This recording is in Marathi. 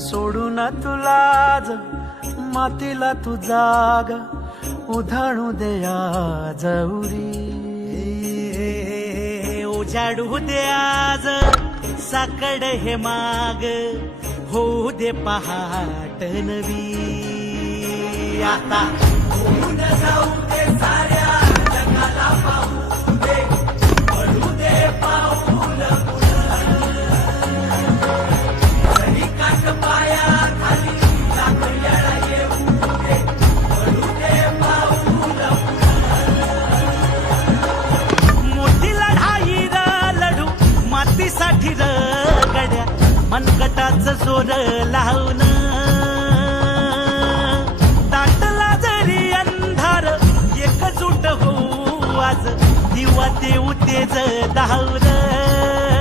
सोडून तुला ज मातीला तू जाग उधाणू दे आज उरी. उजाडू दे आज साकड हे माग होऊ दे पहाट नवी. आता होऊन जाऊ दे साऱ्या जगाला पाहू दे पडू दे पाऊल घरी काट पाया खाली साखळ्याला येऊ दे पडू दे पाऊल. मोठी लढाई र लढू मातीसाठी र गड्या मनगटाचं जोर लावून. दाटला जरी अंधार एकजूट होऊ आज दिवा देऊ तेज धावलं.